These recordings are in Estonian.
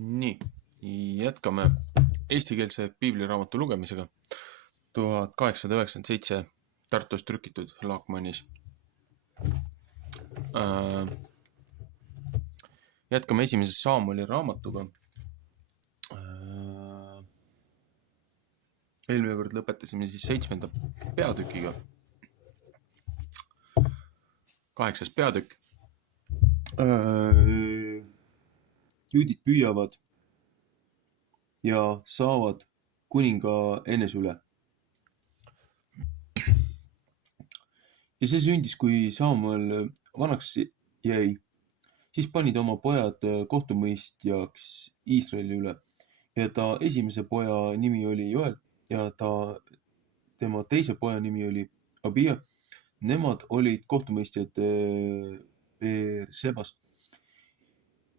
Nii, jätkame eestikeelse piibliraamatu lugemisega. 1897 Tartus trükitud Laakmanis. Jätkame esimese Saamueli raamatuga. Eelmine kord lõpetasime siis 7. peatükiga. 8. peatükk. Juudid püüavad ja saavad kuninga enese üle. Ja see sündis, kui Saamuel vanaks jäi, siis panid oma pojad kohtumõistjaks Iisraeli üle. Ja ta esimese poja nimi oli Joel ja tema teise poja nimi oli Abia. Nemad olid kohtumõistjad Beersebas.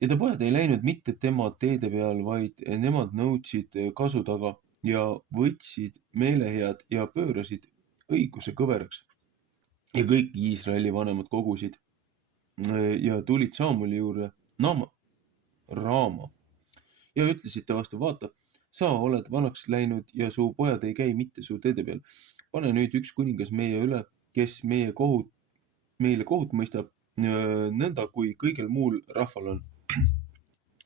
Ja ta pojad ei läinud mitte tema teede peal, vaid nemad nõudsid kasu taga ja võtsid meelehead ja pöörasid õiguse kõveraks. Ja kõik Iisraeli vanemad kogusid ja tulid Saamueli juurde Raama ja ütlesid ta vastu, vaata, sa oled vanaks läinud ja su pojad ei käi mitte su teede peal. Pane nüüd üks kuningas meie üle, kes meile kohut mõistab, nõnda kui kõigel muul rahval on.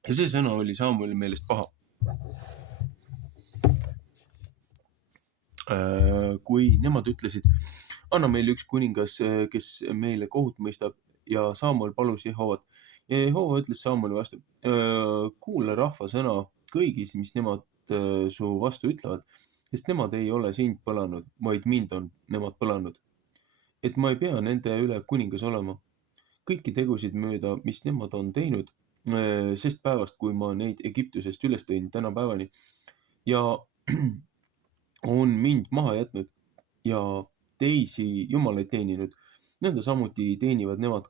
Ja see sõna oli Saamueli meelest paha. Kui nemad ütlesid, anna meile üks kuningas, kes meile kohut mõistab, ja Saamuel palus Jehovat. Ja Jehova ütles Saamueli vastu, kuule rahva sõna kõigis, mis nemad su vastu ütlevad, sest nemad ei ole sind põlanud, vaid mind on nemad põlanud. Et ma ei pea nende üle kuningas olema. Kõiki tegusid mööda, mis nemad on teinud, sest päevast, kui ma neid Egiptusest üles tõin täna päevani ja on mind maha jätnud ja teisi jumalaid teeninud, nõnda samuti teenivad nemad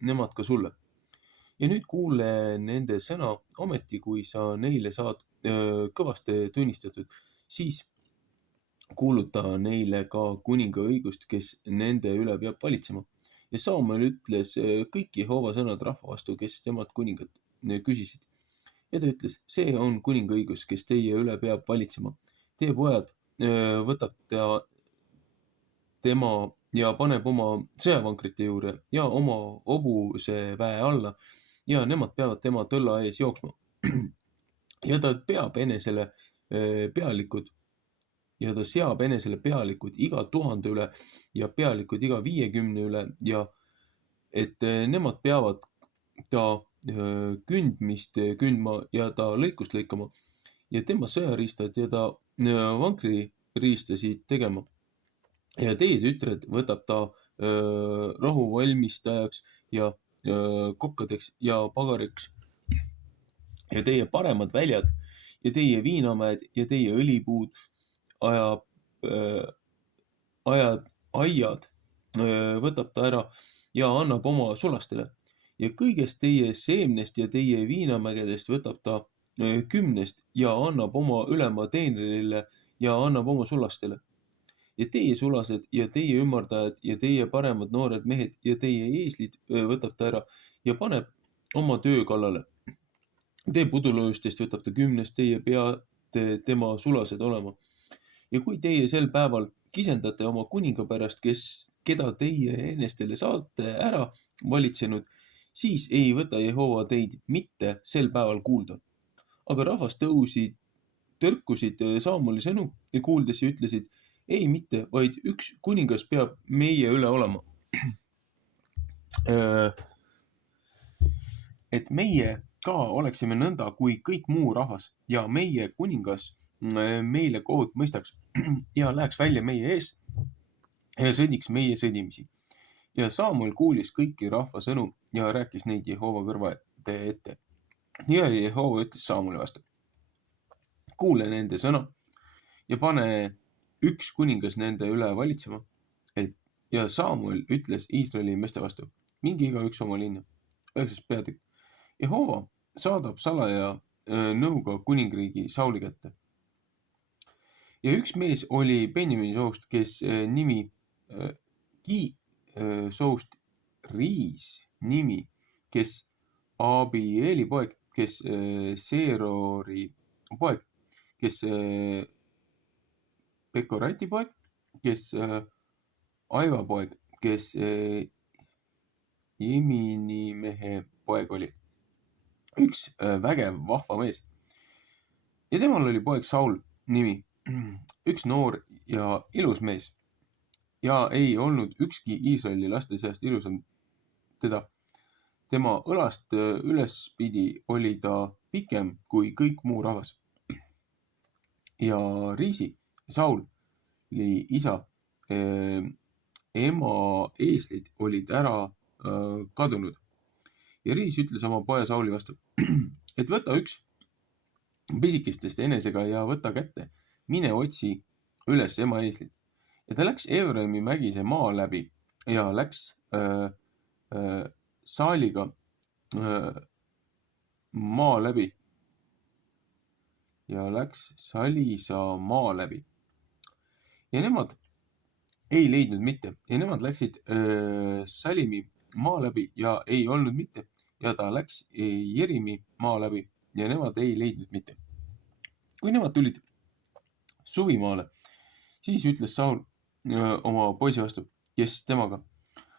nemad ka sulle. Ja nüüd kuule nende sõna, ometi kui sa neile saad kõvasti tunnistatud, siis kuuluta neile ka kuninga õigust, kes nende üle peab valitsema. Ja Saamuel ütles kõik Jehova sõnad rahva vastu, kes temad kuningat küsisid. Ja ta ütles, see on kuninga õigus, kes teie üle peab valitsema. Teie pojad võtab tema ja paneb oma sõjavankrite juurde ja oma hobuse väe alla ja nemad peavad tema tõlla ees jooksma. Ja ta peab enesele pealikud ja ta seab enesele pealikud iga 1000 üle ja pealikud iga 50 üle ja et nemad peavad ta kündmist kündma ja ta lõikust lõikama ja tema sõjariistad ja ta vankririistasid tegema. Ja teie tütred võtab ta rahuvalmistajaks ja kokkadeks ja pagariks ja teie paremad väljad ja teie viinamäed ja teie õlipuud aiad võtab ta ära ja annab oma sulastele. Ja kõigest teie seemnest ja teie viinamägedest võtab ta 10 ja annab oma ülema teenrile ja annab oma sulastele. Ja teie sulased ja teie ümardajad ja teie paremad noored mehed ja teie eeslid võtab ta ära ja paneb oma töö kallale. Teie pudulojustest võtab ta 10, teie peate tema sulased olema. Ja kui teie sel päeval kisendate oma kuninga pärast, keda teie enestele saate ära valitsenud, siis ei võta Jehova teid mitte sel päeval kuulda. Aga rahvas tõrkusid Saamueli sõnu ja kuuldes ja ütlesid, ei mitte, vaid üks kuningas peab meie üle olema. Et meie ka oleksime nõnda kui kõik muu rahvas ja meie kuningas meile kohut mõistaks ja läheks välja meie ees ja sõdiks meie sõdimisi. Ja Saamuel kuulis kõiki rahva sõnu ja rääkis neid Jehova kõrvade ette. Ja Jehova ütles Saamueli vastu, kuule nende sõna ja pane üks kuningas nende üle valitsema. Ja Saamuel ütles Iisraeli meeste vastu, mingi igaüks oma linna. 9. peatükk. Jehova saadab salaja nõuga kuningriigi Sauli kätte. Ja üks mees oli Benjamini soost, kes nimi soost Riis nimi, kes Abieli poeg, kes Seerori poeg, kes Pekorati poeg, kes Aiva poeg, kes Jemini mehe poeg oli. Üks vägev, vahva mees. Ja temal oli poeg Saul nimi. Üks noor ja ilus mees. Ja ei olnud ükski Iisraeli laste seast ilusam teda. Tema õlast ülespidi oli ta pikem kui kõik muu rahvas. Ja Riisi, Sauli isa, ema eeslid olid ära kadunud. Ja Riis ütles oma poja Sauli vastu, et võta üks pisikestest enesega ja võta kätte, mine otsi üles ema eeslit. Ja ta läks Efraimi mägise maa läbi ja läks Saaliga maa läbi. Ja läks Salisa maa läbi. Ja nemad ei leidnud mitte. Ja nemad läksid Salimi maa läbi ja ei olnud mitte. Ja ta läks Jerimi maa läbi ja nemad ei leidnud mitte. Kui nemad tulid suvimaale, siis ütles Saul oma poisi vastu, kes temaga,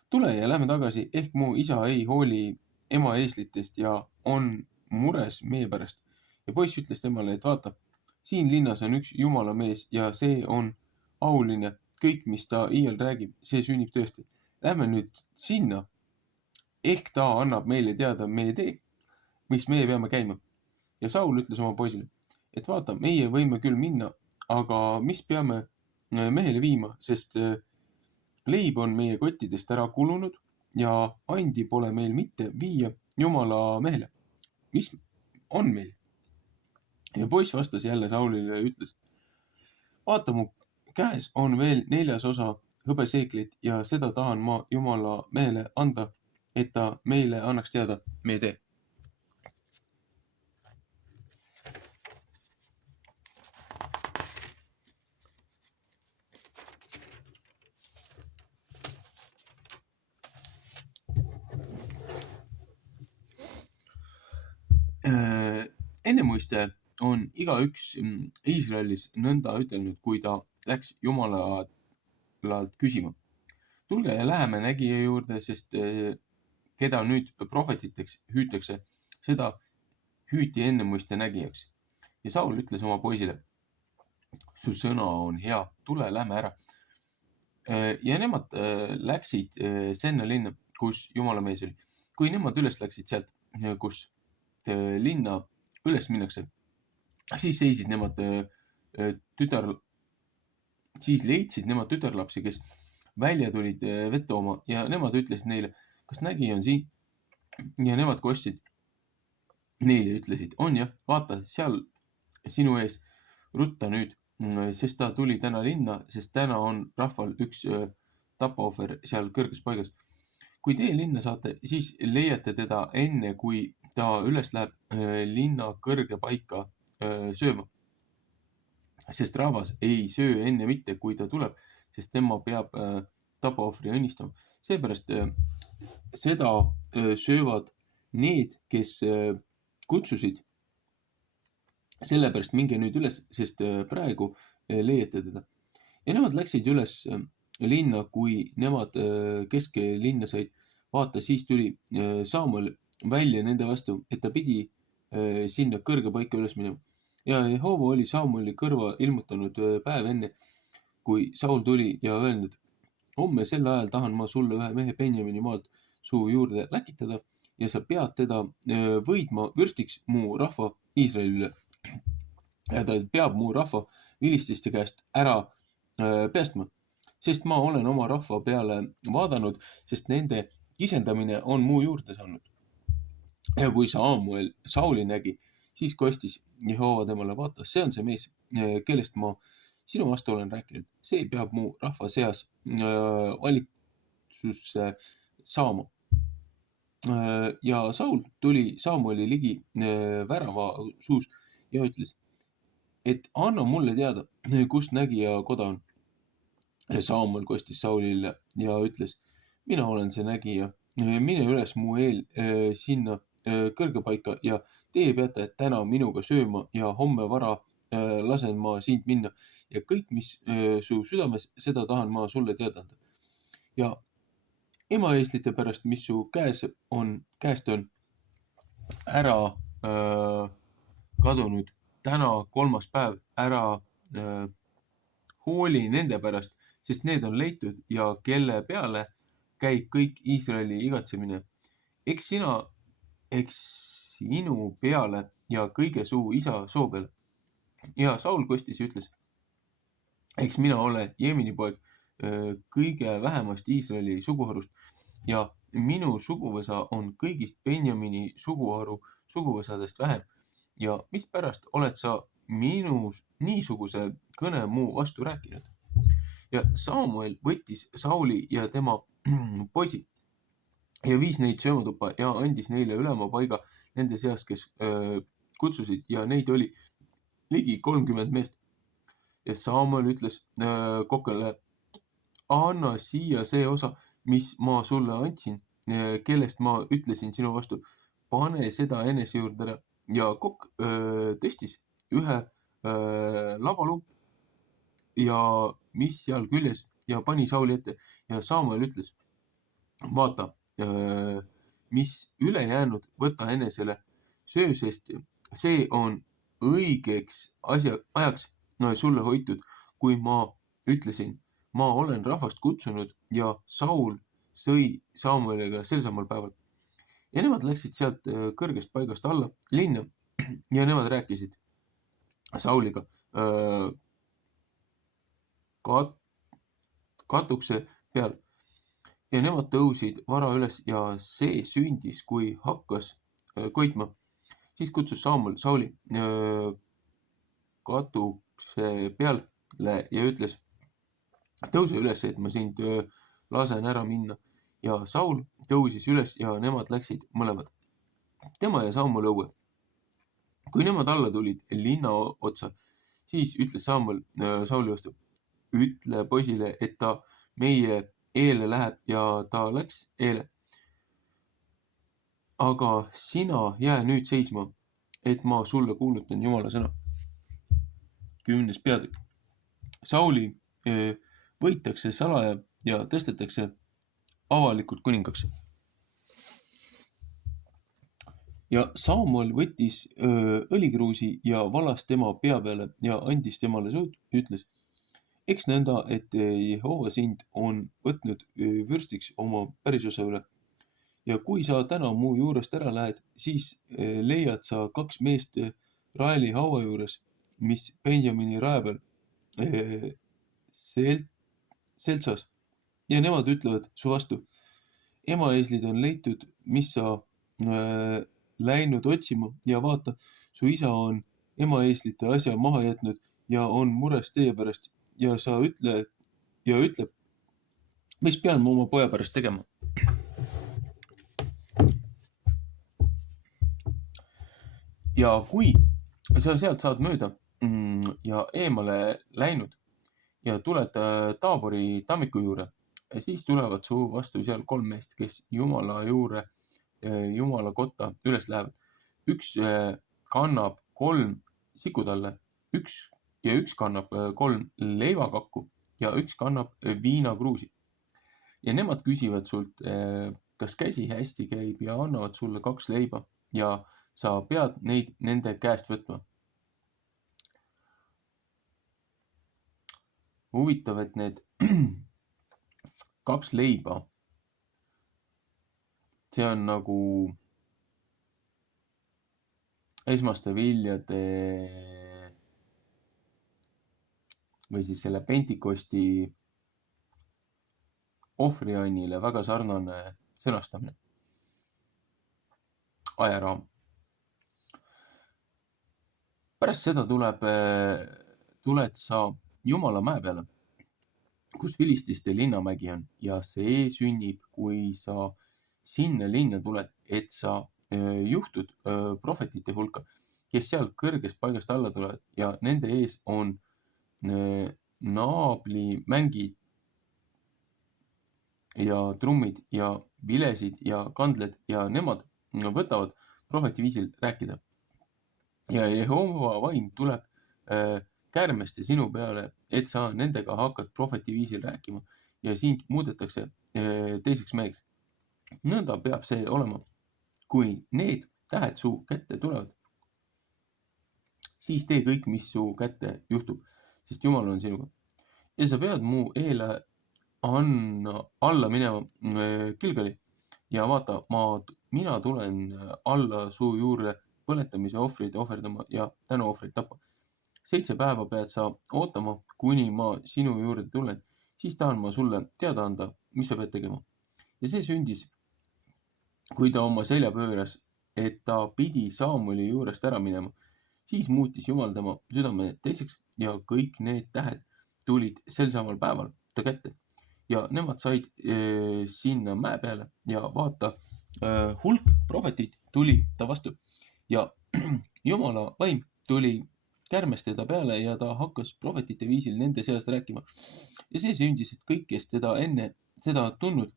tule ja lähme tagasi, ehk mu isa ei hooli ema eeslitest ja on mures meie pärast. Ja poiss ütles temale, et vaata, siin linnas on üks jumala mees ja see on auline. Kõik, mis ta iial räägib, see sünnib tõesti. Lähme nüüd sinna. Ehk ta annab meile teada meie tee, mis meie peame käima. Ja Saul ütles oma poisile, et vaata, meie võime küll minna, aga mis peame mehele viima, sest leib on meie kottidest ära kulunud ja andi pole meil mitte viia jumala mehele. Mis on meil? Ja poiss vastas jälle Saulile ja ütles, vaata, mu käes on veel 4 osa hõbeseeklit ja seda tahan ma jumala mehele anda, et ta meile annaks teada meie tee. Ennemuiste on igaüks Iisraelis nõnda ütelnud, kui ta läks Jumalalt küsima. Tulge ja läheme nägija juurde, sest keda nüüd prohvetiteks hüütakse, seda hüüti ennemuiste nägijaks. Ja Saul ütles oma poisile, su sõna on hea, tule, lähme ära. Ja nemad läksid Senna linna, kus Jumala mees oli. Kui nemad üles läksid sealt, kus linna üles minnakse, siis leidsid nemad tütarlapsi, kes välja tulid vett tooma ja nemad ütlesid neile, kas nägija on siin? Ja nemad kostsid neile ütlesid, on jah, vaata seal sinu ees, rutta nüüd, sest ta tuli täna linna, sest täna on rahval üks tapaohver seal kõrges paigas. Kui teie linna saate, siis leiate teda enne, kui ta üles läheb linna kõrge paika sööma. Sest rahvas ei söö enne mitte, kui ta tuleb, sest tema peab tapaohvri õnnistama. Seepärast seda söövad need, kes kutsusid. Sellepärast minge nüüd üles, sest praegu leiate teda. Ja nemad läksid üles linna, kui nemad kesklinna said. Vaata, siis tuli Samuel välja nende vastu, et ta pidi sinna kõrge paika üles minema. Ja Jehova oli Samueli kõrva ilmutanud päev enne, kui Saul tuli ja öelnud, homme sel ajal tahan ma sulle ühe mehe Benjamini maalt su juurde läkitada ja sa pead teda võidma vürstiks mu rahva Iisraeli üle. Ja ta peab mu rahva vilististe käest ära päästma, sest ma olen oma rahva peale vaadanud, sest nende kisendamine on mu juurde saanud. Ja kui Samuel Sauli nägi, siis kostis Jehova temale, vaata, see on see mees, kellest ma sinu vastu olen rääkinud. See peab mu rahva seas valitsusse saama. Ja Saul tuli Samueli ligi värava suus ja ütles, et anna mulle teada, kus nägija koda on. Samuel kostis Saulile ja ütles, mina olen see nägija, mine üles mu eel sinna kõrge paika ja teie peate täna minuga sööma ja homme vara lasen ma sind minna ja kõik, mis su südames, seda tahan ma sulle teada anda. Ja emaeeslite pärast, mis su käest on ära kadunud täna 3. päev, ära hooli nende pärast, sest need on leitud ja kelle peale käib kõik Iisraeli igatsemine. Eks sinu peale ja kõige su isa soo peale. Ja Saul kostis ja ütles, eks mina ole Jeemini poeg, kõige vähemast Iisraeli suguharust ja minu suguvõsa on kõigist Benjamini suguvõsadest vähem. Ja mispärast oled sa minu niisuguse kõne mu vastu rääkinud? Ja Samuel võttis Sauli ja tema poisi ja viis neid söömatuppa ja andis neile ülema paiga nende seas, kes kutsusid ja neid oli ligi 30 meest. Ja Samuel ütles kokkele, anna siia see osa, mis ma sulle andsin, kellest ma ütlesin sinu vastu, pane seda enese juurde ära. Ja kokk tõstis ühe labaluu ja mis seal küljes ja pani Sauli ette ja Samuel ütles, vaata, mis ülejäänud võta enesele, söö, sest see on õigeks ajaks sulle hoitud, kui ma ütlesin, ma olen rahvast kutsunud ja Saul sõi Samueliga sel samal päeval. Ja nemad läksid sealt kõrgest paigast alla linna ja nemad rääkisid Sauliga katukse peal ja nemad tõusid vara üles ja see sündis, kui hakkas koitma. Siis kutsus Samuel Sauli katukse peale ja ütles, tõuse üles, et ma sind lasen ära minna. Ja Saul tõusis üles ja nemad läksid mõlemad, tema ja Samuel õue. Kui nemad alla tulid linna otsa, siis ütles Samuel Sauli vastu, ütle poisile, et ta meie eele läheb ja ta läks eele. Aga sina jää nüüd seisma, et ma sulle kuulutan Jumala sõna. 10. peatükk. Sauli võitakse salaja ja tõstetakse avalikult kuningaks. Ja Samuel võttis õlikruusi ja valas tema pea peale ja andis temale suud, ütles, eks nõnda, et Jehova sind on võtnud vürstiks oma pärisosa üle. Ja kui sa täna mu juurest ära lähed, siis leiad sa 2 meest Raeli haua juures, mis Benjamini raja peal seltsas. Ja nemad ütlevad su vastu, emaeeslid on leitud, mis sa läinud otsima ja vaata, su isa on emaeeslite asja maha jätnud ja on mures teie pärast ja sa ütleb, mis pean ma oma poja pärast tegema? Ja kui sa sealt saad mööda ja eemale läinud ja tuled Taabori tammiku juurde, siis tulevad su vastu seal 3 meest, kes Jumala juurde, Jumala kotta üles lähevad. Üks kannab 3 sikutalle, üks kannab 3 leivakakku ja üks kannab viinakruusi. Ja nemad küsivad sult, kas käsi hästi käib ja annavad sulle 2 leiba ja sa pead neid nende käest võtma. Huvitav, et need 2 leiba, see on nagu esmaste viljade või siis selle Pentikosti ohvriannile väga sarnane sõnastamine. Ajaraam. Pärast seda tuled sa Jumala mäe peale, kus vilististe linnamägi on ja see sünnib, kui sa sinna linna tuled, et sa juhtud prohvetite hulka, kes seal kõrgest paigast alla tulevad ja nende ees on naablimängid ja trummid ja vilesid ja kandled ja nemad võtavad prohveti viisil rääkida. Ja Jehova vaim tuleb käärmeste sinu peale, et sa nendega hakkad prohveti viisil rääkima ja sind muudetakse teiseks meheks. Nõnda peab see olema. Kui need tähed su kätte tulevad, siis tee kõik, mis su kätte juhtub, sest Jumal on sinuga. Ja sa pead mu eele alla minema Gilgali ja vaata, mina tulen alla su juurde põletamise ohvreid ohverdama ja tänuohvreid tappa. 7 päeva pead sa ootama, kuni ma sinu juurde tulen, siis tahan ma sulle teada anda, mis sa pead tegema. Ja see sündis, kui ta oma selja pööras, et ta pidi Saamuli juurest ära minema, siis muutis Jumal tema südame teiseks ja kõik need tähed tulid sel samal päeval ta kätte. Ja nemad said sinna mäe peale ja vaata, hulk prohvetid tuli ta vastu ja Jumala vaim tuli kärmeste ta peale ja ta hakkas prohvetite viisil nende seast rääkima. Ja see sündis, et kõik, kes teda enne seda tundnud,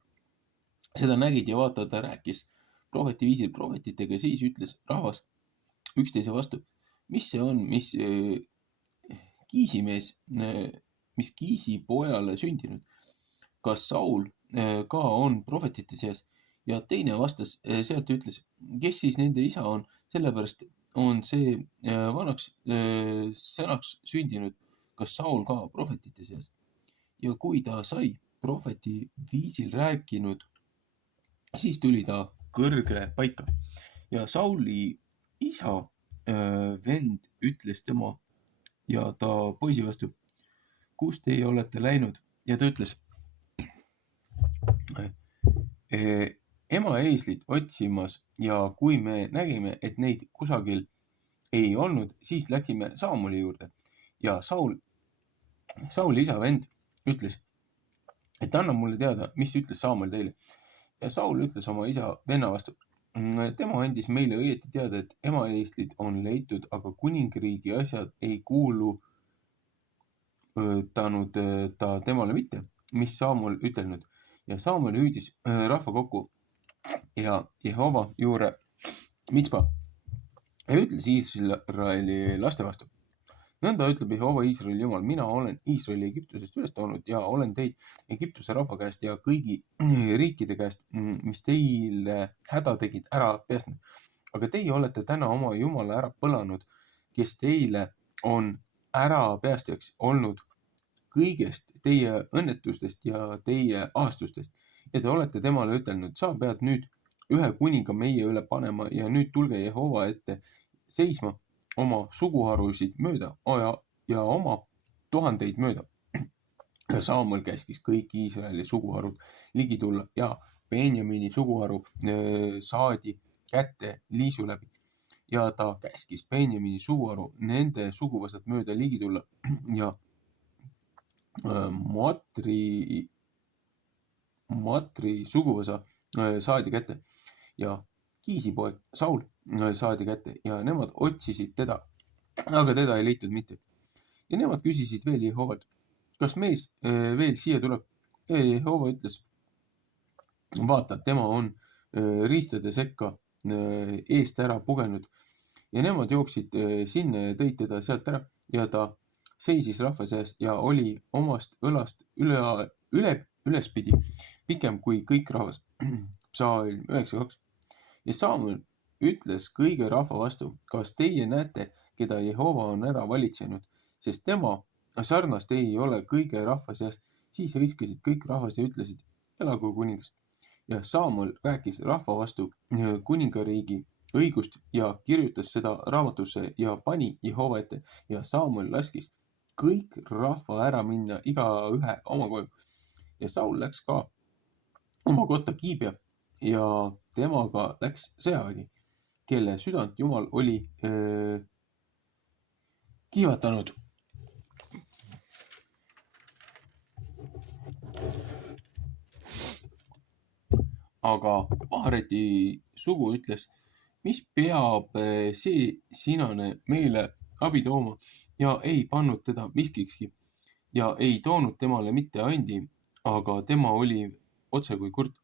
seda nägid ja vaata, ta rääkis prohveti viisil prohvetitega, siis ütles rahvas üksteise vastu, mis see on, mis Kiisimees, mis Kiisi pojale sündinud? Kas Saul ka on prohvetite seas? Ja teine vastas sealt ja ütles, kes siis nende isa on, sellepärast on see vanaks sõnaks sündinud, kas Saul ka prohvetite seas. Ja kui ta sai prohveti viisil rääkinud, siis tuli ta kõrge paika ja Sauli isa vend ütles tema ja ta poisi vastu, kus teie olete läinud? Ja ta ütles, ema eeslit otsimas ja kui me nägime, et neid kusagil ei olnud, siis läksime Saamuli juurde. Ja Sauli isa vend ütles, et anna mulle teada, mis ütles Saamul teile. Ja Saul ütles oma isa venna vastu, tema andis meile õieti teada, et ema eeslid on leitud, aga kuningriigi asjad ei kuulu ta temale mitte, mis Saamul ütelnud. Ja Saamul hüüdis rahva kokku ja Jehova juure Mitspa ja ütles Iisraeli laste vastu. Nõnda ütleb Jehova Iisraeli Jumal, mina olen Iisraeli Egiptusest üles toonud ja olen teid Egiptuse rahva käest ja kõigi riikide käest, mis teile häda tegid, ära päästnud. Aga teie olete täna oma Jumala ära põlanud, kes teile on ära päästjaks olnud kõigest teie õnnetustest ja teie ahastustest. Ja te olete temale ütelnud, sa pead nüüd ühe kuninga meie üle panema ja nüüd tulge Jehova ette seisma oma suguharusid mööda ja oma tuhandeid mööda. Ja Saamul käskis kõik Iisraeli suguharud ligi tulla ja Benjamini suguharu saadi kätte liisu läbi. Ja ta käskis Benjamini suguharu nende suguvõsad mööda ligi tulla ja Matri suguvõsa saadi kätte ja Kiisi poeg Saul saadi kätte ja nemad otsisid teda, aga teda ei leitud mitte. Ja nemad küsisid veel Jehovalt, kas mees veel siia tuleb? Ja Jehova ütles, vaata, tema on riistade sekka eest ära pugenud ja nemad jooksid sinna ja tõid teda sealt ära ja ta seisis rahva seas ja oli omast õlast ülespidi pikem kui kõik rahvas. Psalm 9:2. Ja Samuel ütles kõige rahva vastu, kas teie näete, keda Jehova on ära valitsenud, sest tema sarnast ei ole kõige rahva seas. Siis hõiskasid kõik rahvas ja ütlesid, elagu kuningas. Ja Samuel rääkis rahva vastu kuningariigi õigust ja kirjutas seda raamatusse ja pani Jehova ette ja Samuel laskis kõik rahva ära minna igaühe oma koju. Ja Saul läks ka oma kotta Giibea ja temaga läks sõjavägi, kelle südant Jumal oli kiivatanud. Aga Pahareti sugu ütles, mis peab see sinane meile abi tooma ja ei pannud teda miskikski ja ei toonud temale mitte andi, aga tema oli otse kui kurt.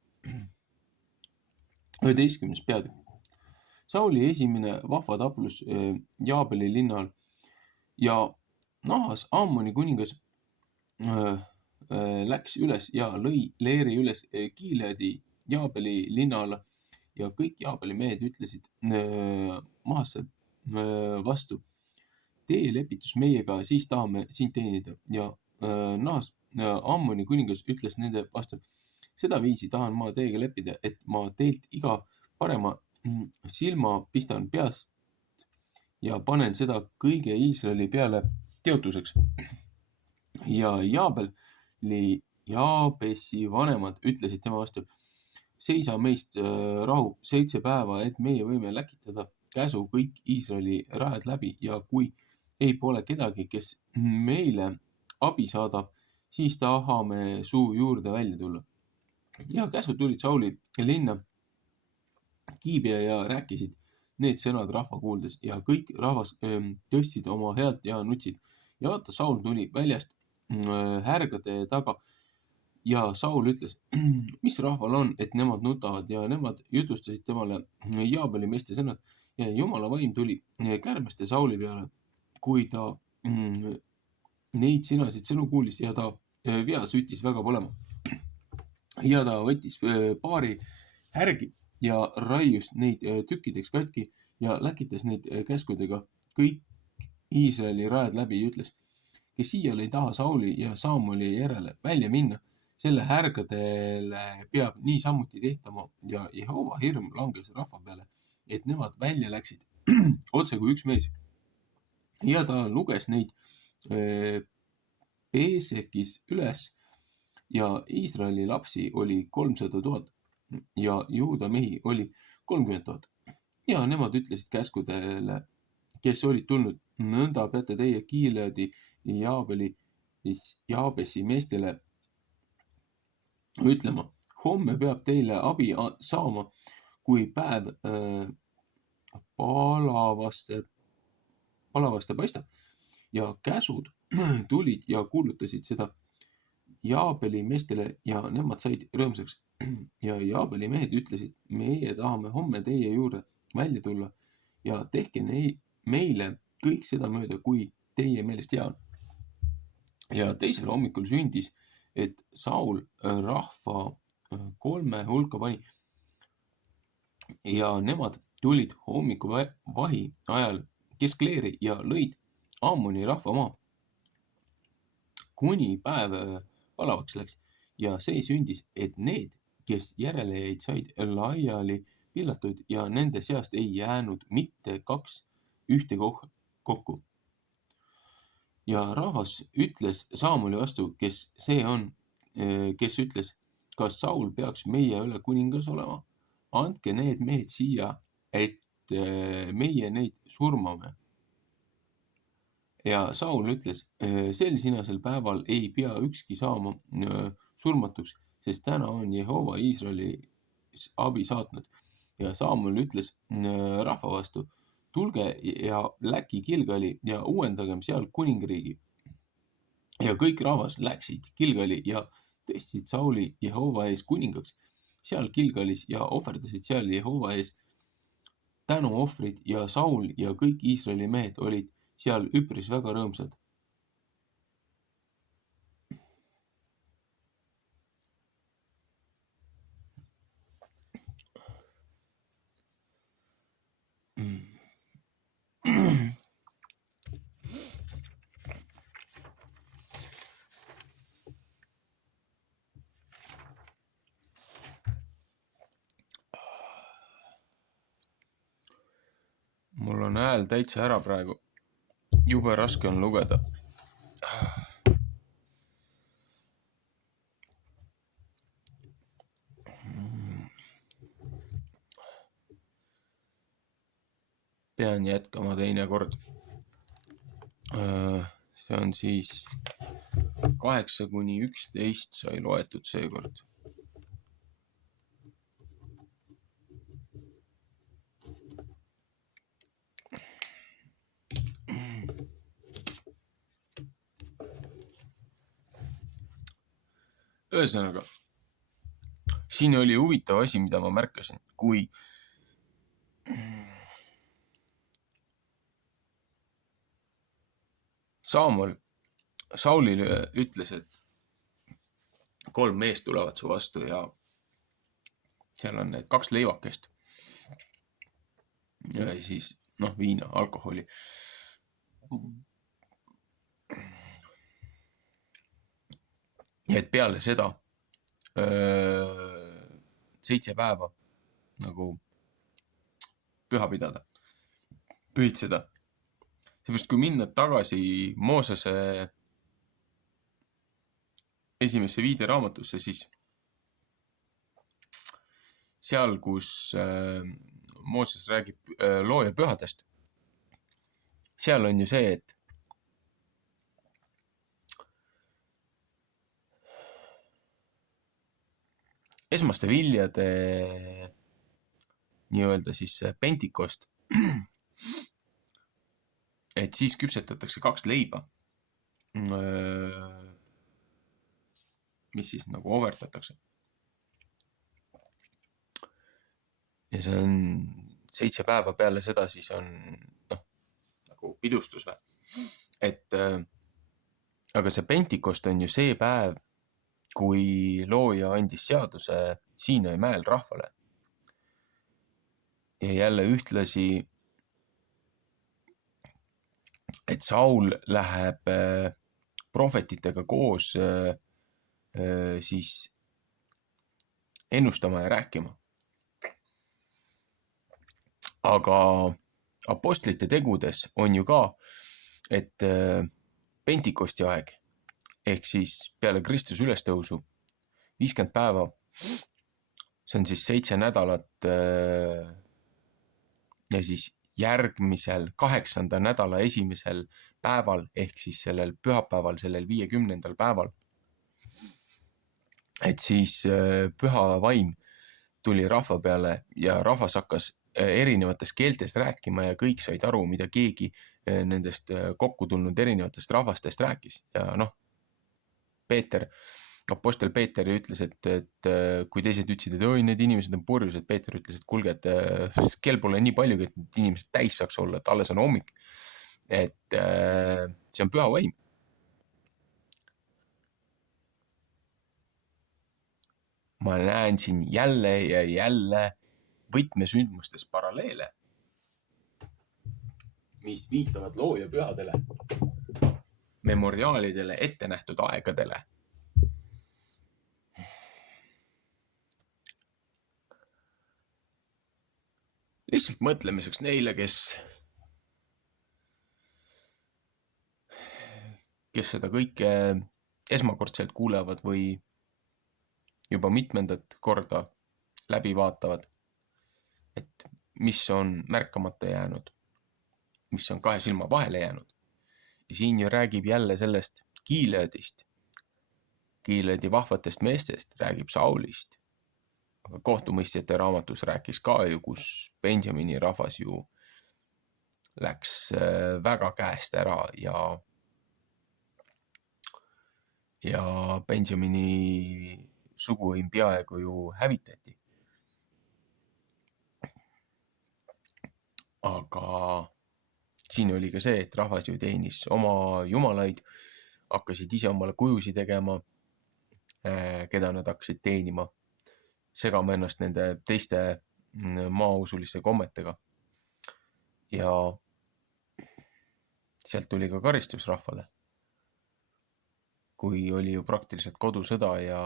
11. peatükk. Sauli esimene vahva taplus Jaabeli linnal ja Nahas, Ammoni kuningas, läks üles ja lõi leeri üles Gileadi Jaabeli linna alla ja kõik Jaabeli mehed ütlesid Mahasse vastu: tee lepitus meiega, siis tahame sind teenida. Ja Nahas, Ammoni kuningas, ütles nende vastu: sedaviisi tahan ma teiega leppida, et ma teilt iga parema silma pistan peast ja panen seda kõige Iisraeli peale teotuseks. Ja Jaabesi vanemad ütlesid tema vastu: seisa meist rahu 7 päeva, et meie võime läkitada käsu kõik Iisraeli rajad läbi ja kui ei pole kedagi, kes meile abi saadab, siis tahame su juurde välja tulla. Ja käsud tulid Sauli linna Giibea ja rääkisid need sõnad rahva kuuldes ja kõik rahvas tõstsid oma häält ja nutsid. Ja vaata, Saul tuli väljast härgade taga ja Saul ütles: mis rahval on, et nemad nutavad, ja nemad jutustasid temale Jaabeli meeste sõnad ja Jumala vaim tuli kärmeste Sauli peale, kui ta neid sinasid sõnu kuulis ja ta vea süttis väga põlema. Ja ta võttis paari härgi ja raius neid tükkideks katki ja läkitas neid käskudega kõik Iisraeli rajad läbi ja ütles: kes siial ei taha Sauli ja Samueli järele välja minna, selle härgadele peab niisamuti tehtama. Ja Jehova hirm langes rahva peale, et nemad välja läksid otse kui üks mees. Ja ta luges neid Peesekis üles ja Iisraeli lapsi oli 300 000 ja Juuda mehi oli 30 000. Ja nemad ütlesid käskudele, kes olid tulnud: nõnda peate teie Gileadi Jaabesi meestele ütlema: homme peab teile abi saama, kui päev palavaste paistab. Ja käsud tulid ja kuulutasid seda Jaabeli meestele ja nemad said rõõmsaks. Ja Jaabeli mehed ütlesid: meie tahame homme teie juurde välja tulla ja tehke meile kõik sedamööda, kui teie meelest hea on. Ja teisel hommikul sündis, et Saul rahva 3 hulka pani ja nemad tulid hommikuvahi ajal keskleeri ja lõid Ammoni rahva maha, kuni päev palavaks läks. Ja see sündis, et need, kes järele jäid, said laiali pillatud ja nende seast ei jäänud mitte 2 ühte kokku. Ja rahvas ütles Samueli vastu, kes see on, kes ütles: kas Saul peaks meie üle kuningas olema? Andke need mehed siia, et meie neid surmame. Ja Saul ütles: sel sinasel päeval ei pea ükski saama surmatuks, sest täna on Jehova Iisraelis abi saatnud. Ja Samuel ütles rahva vastu: tulge ja Läki Gilgali ja uuendagem seal kuningriigi. Ja kõik rahvas läksid Gilgali ja tõstsid Sauli Jehova ees kuningaks seal Gilgalis ja ohverdasid seal Jehova ees tänuohvrid ja Saul ja kõik Iisraeli mehed olid seal üpris väga rõõmsad. Mul on hääl täitsa ära praegu. Jube raske on lugeda. Pean jätkama teinekord. See on siis 8–11 sai loetud seekord. Ühesõnaga, siin oli huvitav asi, mida ma märkasin, kui Saamuel Saulile ütles, et 3 meest tulevad su vastu ja seal on need 2 leivakest ja siis viina, alkoholi. Ja et peale seda 7 päeva nagu püha pidada, pühitseda. Seepärast, kui minna tagasi Moosese esimesse 5 raamatusse, siis seal, kus Mooses räägib looja pühadest, seal on ju see, et esmaste viljade nii-öelda siis pentikost, et siis küpsetatakse 2 leiba, mis siis nagu overdatakse. Ja see on 7 päeva peale seda siis on nagu pidustus või. Et aga see pentikost on ju see päev, kui looja andis seaduse Siinai mäel rahvale. Ja jälle ühtlasi, et Saul läheb prohvetitega koos siis ennustama ja rääkima. Aga apostlite tegudes on ju ka, et pentikosti aeg, ehk siis peale Kristuse ülestõusu 50 päeva, see on siis 7 nädalat ja siis järgmisel 8. nädala esimesel päeval, ehk siis sellel pühapäeval, sellel 50. päeval, et siis püha vaim tuli rahva peale ja rahvas hakkas erinevates keeltes rääkima ja kõik said aru, mida keegi nendest kokku tulnud erinevatest rahvastest rääkis. Ja Apostel Peeter ütles, et kui teised ütlesid, et oi, need inimesed on purjus, et Peeter ütles, et kuulge, et kell pole nii paljugi, et need inimesed täis saaks olla, et alles on hommik. Et see on püha vaim. Ma näen siin jälle ja jälle võtmesündmustes paralleele, mis viitavad looja pühadele, memoriaalidele, ette nähtud aegadele. Lihtsalt mõtlemiseks neile, kes seda kõike esmakordselt kuulevad või juba mitmendat korda läbi vaatavad, et mis on märkamata jäänud, mis on 2 silma vahele jäänud. Ja siin ju räägib jälle sellest Gileadist, Gileadi vahvatest meestest, räägib Saulist. Aga kohtumõistjate raamatus rääkis ka ju, kus Benjamini rahvas ju läks väga käest ära ja Benjamini suguõim peaaegu ju hävitati. Aga siin oli ka see, et rahvas ju teenis oma jumalaid, hakkasid ise omale kujusid tegema, keda nad hakkasid teenima, segama ennast nende teiste maausuliste kommetega. Ja sealt tuli ka karistus rahvale, kui oli ju praktiliselt kodusõda ja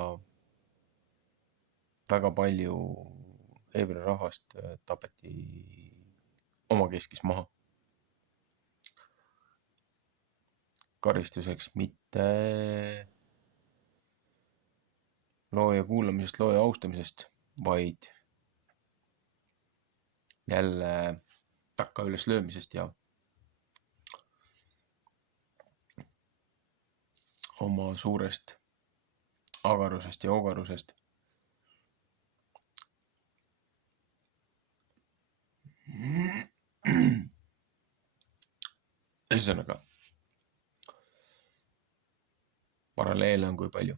väga palju heebrea rahvast tapeti omakeskis maha. Karistuseks mitte looja kuulamisest, looja austamisest, vaid jälle takka üles löömisest ja oma suurest agarusest ja ogarusest. Ühesõnaga, paralleele on kui palju.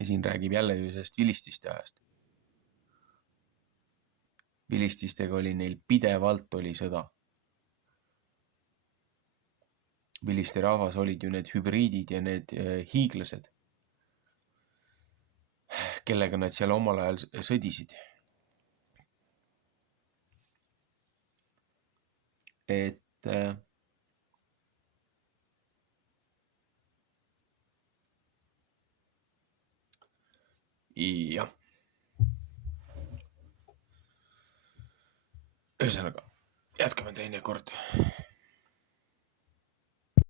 Ja siin räägib jälle ju sellest vilististe ajast. Vilististega oli neil pidevalt oli sõda. Filisti rahvas olid ju need hübriidid ja need hiiglased, kellega nad seal omal ajal sõdisid. Et jah, ühesõnaga, jätkame teinekord.